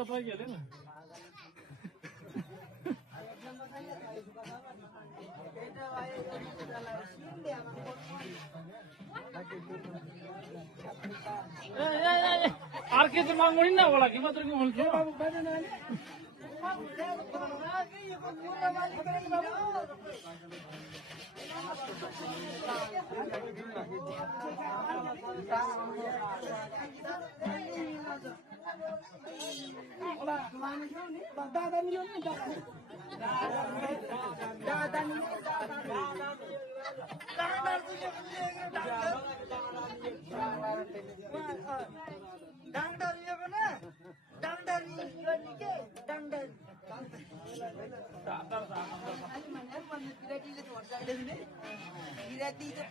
जत्रा गेले ना अर्कै त माग्नु न होला कि मात्र के हुन्छ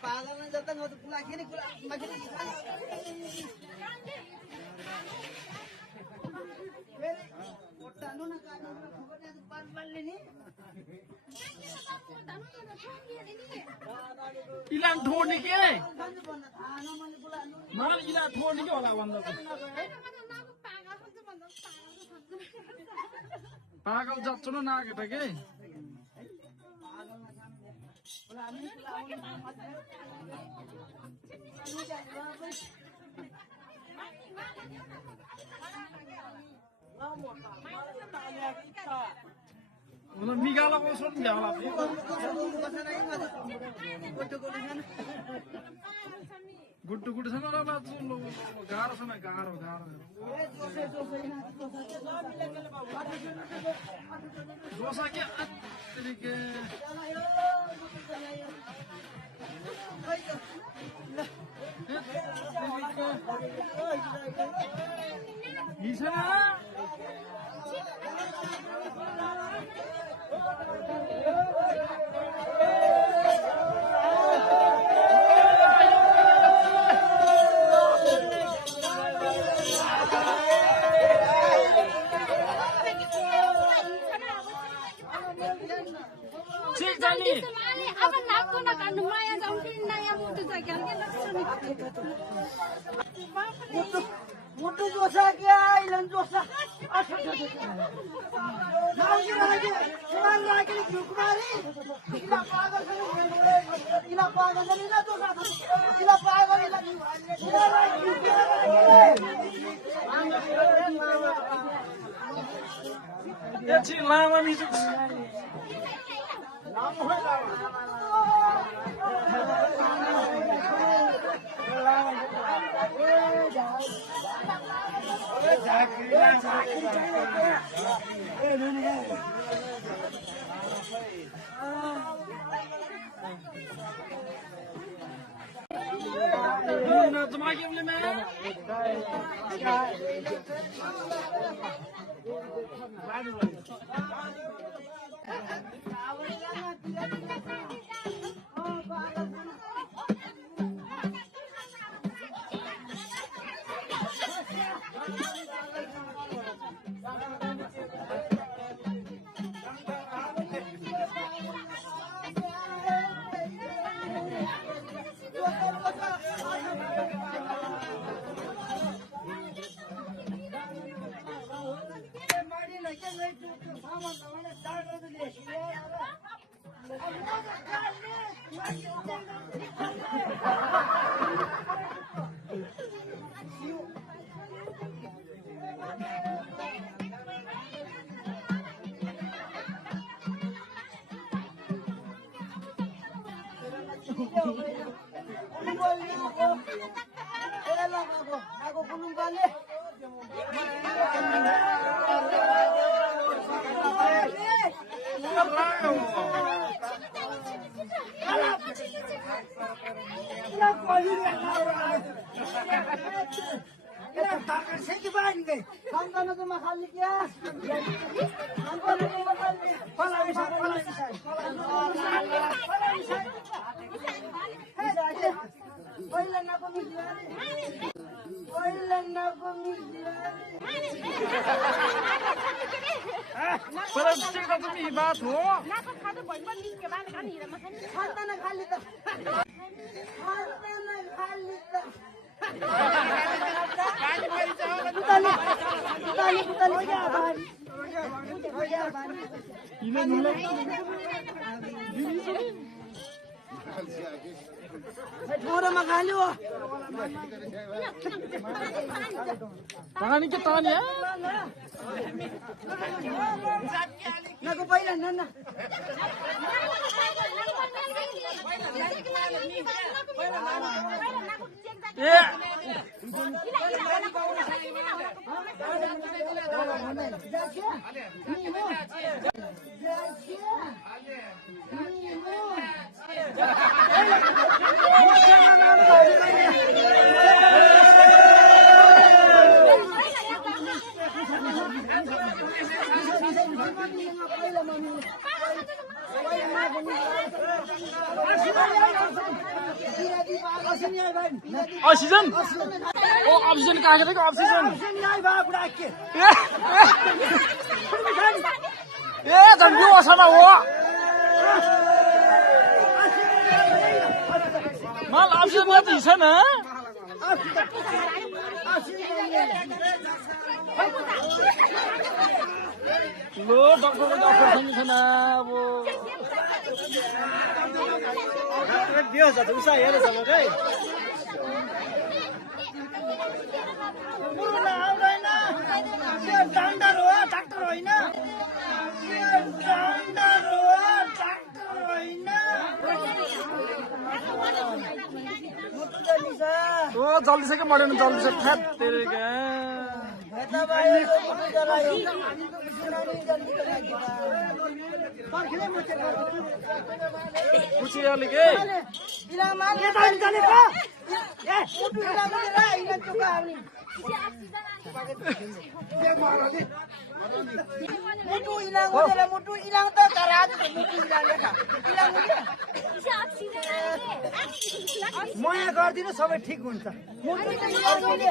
पागल जाता न पुला खेने इलान ठोड्ने के मलाई इला ठोड्ने के होला भन्दा पागल जत्छु न नाकेटा के मिगाला कसो ल्याउला गुड्डु गुड्डु छैन र गाह्रो छ न गाह्रो जोसा के तरिके मुट्टू जोसा क्या इलन जोसा पानी पुताले क्या पानी छोरा मखाल्यो तानी के तानी है नको पहिला नन्न ए ऑक्सीजन ओ ऑक्सीजन कहाँ गया था ऑक्सीजन ए जल्दी असला हो माल ऑक्सीजन मात्र हिस्सा ना लो डॉक्टर छैन अब दियो त उसा हेरेछ ल है पुरुना आउँदैन यो डाक्टर हो डाक्टर होइन यो डाक्टर हो डाक्टर होइन मुटु जलिन्छ ओ जल्दी से के मर्दैन जल्दी से फ्याट तेरे क्या यता भयो मुटु जलायो सुनानी जल्दीको लागि पर्खिने मुटु कुची अलि के इलामा यता जाने पो ए मुटु इलामा रा इला चुका आउने मुटु इलाङ होला मुटु इलाङ त तराज मुटु इलाङ लेखा इलाङ मया गर्दिनु सबै ठिक हुन्छ मुटु इलाङ ले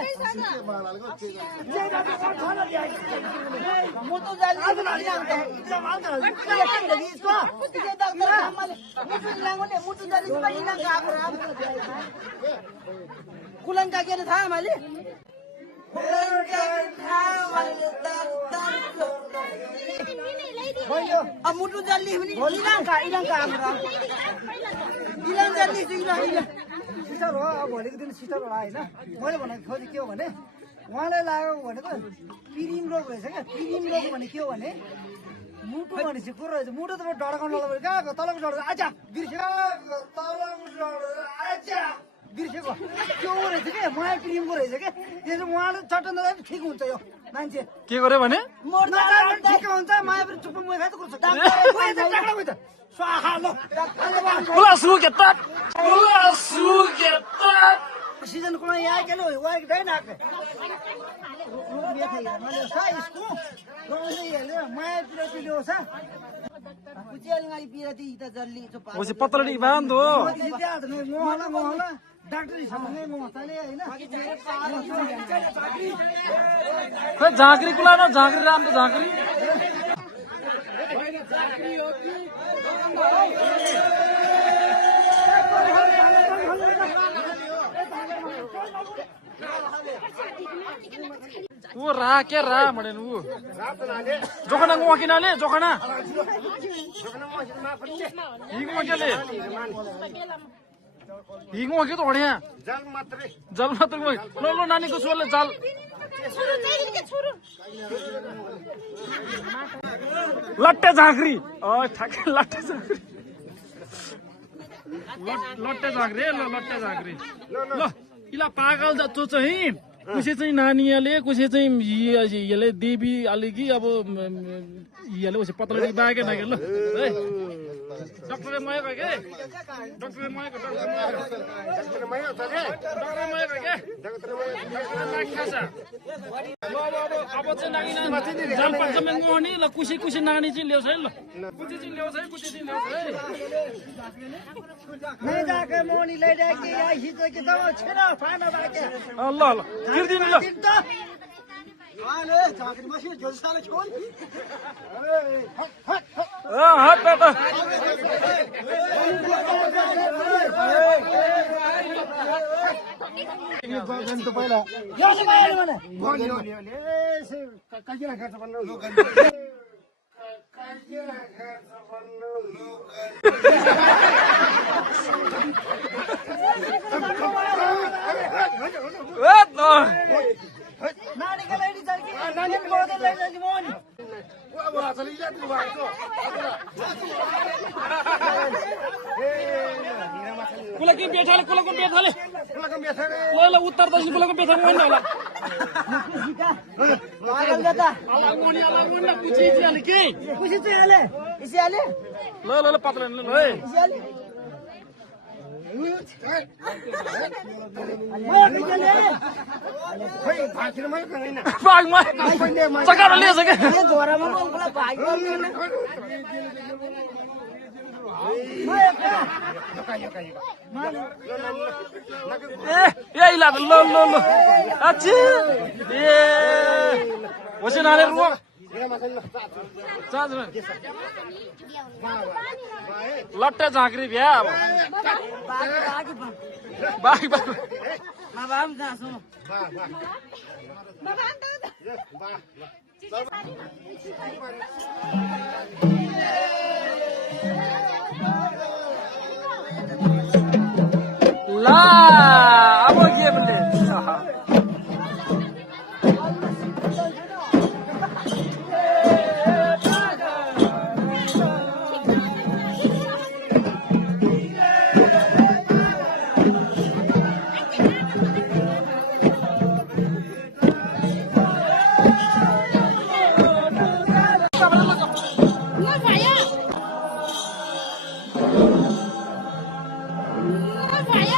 मुटु जल्दी इलाङ त मुटु इलाङ ले मुटु जल्दी इलाङ आएको राम कुलङ्का के थाहा मैले अब मुटु जल्दी पनि इलाङका हाम्रो इलाङ जल्दी सिस्टर हो अब भोलिको दिन सिस्टर होला होइन मैले भनेको खोजी के हो भने उहाँले लाग्यो भनेको पिरिम रोग रहेछ क्या पिरिम रोग भने के हो भने मुटु भनेपछि कुरो रहेछ मुटु त डढाउनु लगाएर कहाँको तलको डढ आज बिर्सेको तलको आज बिर्सेको त्यो रहेछ क्या माया पिरिमको रहेछ क्या त्यसो उहाँले चट्टन ठिक हुन्छ यो मान्छे के गर्यो भने ठिक हुन्छ माया पनि चुप्प मुख खाइ त कुरो छ स्वाहा लो सीजन को यहाँ के लो वाइक दे ना के ये थे मैंने सा इसको रोज ये ले मैं पिरो लो सा कुचिया नgai पिराती इता जल्दी चो पा ओसे पतलडी बाम दो मोहला डाक्टर सँगै म तले हैन खै झाँक्री कुला न झाँक्री राम त झाँक्री वो रा के रा मडेन वो जोखना ngwa kinale जोखना हिग मकेले हिग मके त बढिया जल मात्र लो लो नानीको छोरले जल लट्टे झाँक्री ठ्याक्कै लट्टे झाँक्री लट्टे झाँक्री ल लट्टे झाँक्री ल इला पागल जस्तो चाहिँ कसै चाहिँ नानीले कसै चाहिँ यसले देवी अलिकि अब यसले उसै पत्ला बाँके नाके ल है डक्टरले मएको के डक्टरले मएको अब चाहिँ नानी जाल पाँच महँगो नि ल कुसी कुसी नानी चाहिँ ल्याउँछ है ल कुची चाहिँ ल्याउँछ है कुची चाहिँ ल्याउँछ है नहीं जाके मोनी ले जाके या हिजो के दवा छेना फाना बाके ल ल किर्दिनु ल आले जाके मसी जलसाले छोड हात पात यो गगन त पहिला यो चाहिँ मारे भने भन्यो त्यसै काकिरा खान्छ भन्नु नानीको लैडी छ कि नानीको बौद्ध लैडी छ कि म नि कुलकी बेठाले कुलको बेठाले ल उत्तर दक्षिण कुलको बेठा मोइन होला पागल बेटा अल्लाह मोनी पुछि दिले के खुसी चाहिँ हाले इसी हाले ल ल ल पत्र ल है इसी हाले बागमा चक्कर लिएछ के घरमा मलाई भाइ गर्दैन ए इला ल ल ल अच्छी ए वसे नाले रुवा चाज लट्टे झाँक्री भ्या अब बाग बाग बाबा जा सुनो ला अब के बोले Phải